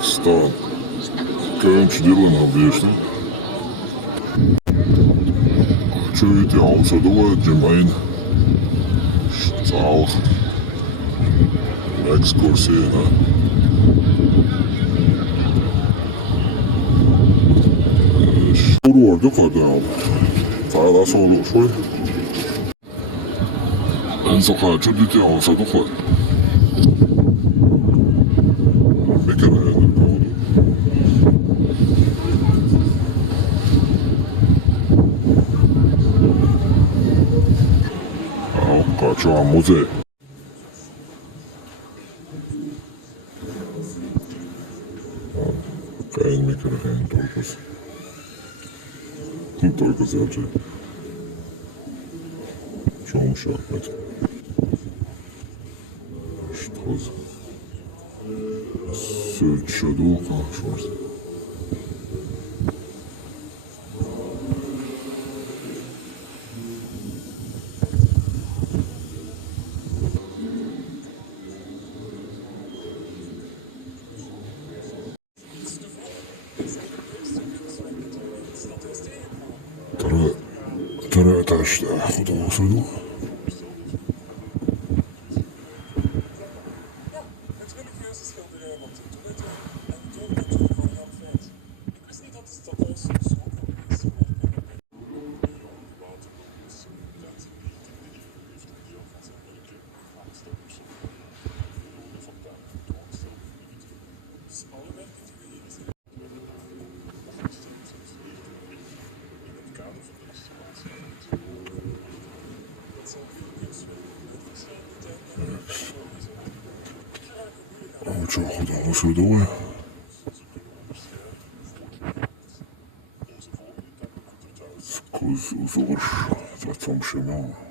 Staan. Keuntje Dylan alweer. Чуєте, а он садовая Джемайн. Zaal. Excursie, hè. Spoor ook wat nou. Daar dat zo nog voor. En zo gaat het dit jaar zo nog wat. Lekker hè. Gaat zo aan moeten. Geen microfoon, толкова. Только завтра. Чем шахмат? Что за? Сучадуха, шорс. Второй этаж, да, худого суду. Чого худого суду? Сквозь узор, за цим шином.